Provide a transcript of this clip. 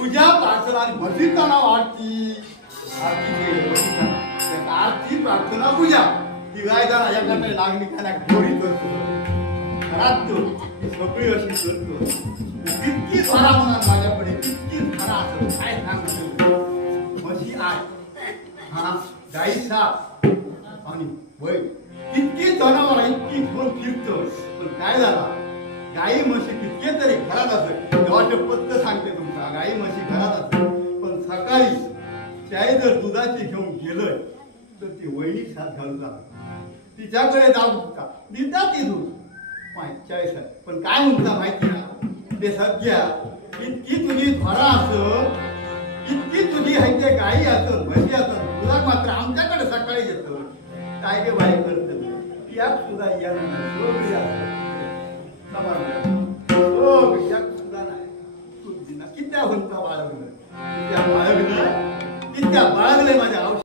पूजा प्रार्थना आणि म्हशीचा वाटती आरती प्रार्थना पूजा ती गायदाना एखाद्या नागरिकांना घोडी करतो घरात तो ती सगळी अशी करतो तितकी धरा म्हणा माझ्याकडे तितकी धरा असं काय सांगतो म्हशी आठ हा गाई सात आणि वय तितकी जनावर इतकी घेऊन फिरतो पण काय झाला गाई म्हशी तितके तरी घरात असत तेव्हा पत्त सांगते तुमचा गाई म्हशी घरात असत पण सकाळी चाय जर दुधाची घेऊन गेलं तर ती वैनिक साथ घालून जातात तिच्याकडे जाऊ का देतात ती दूध चाय पण काय म्हणता माहिती ना ते सध्या इतकी तुझी धरा असं इतकी तुझी हायते गाई असत म्हशी असत तुला मात्र आमच्याकडे सकाळी येतं काय गे बाई करत यात सुद्धा या सुद्धा नाही तुझी ना कित्या म्हणता बाळगलं कित्या बाळगलं कित्या बाळगले माझ्या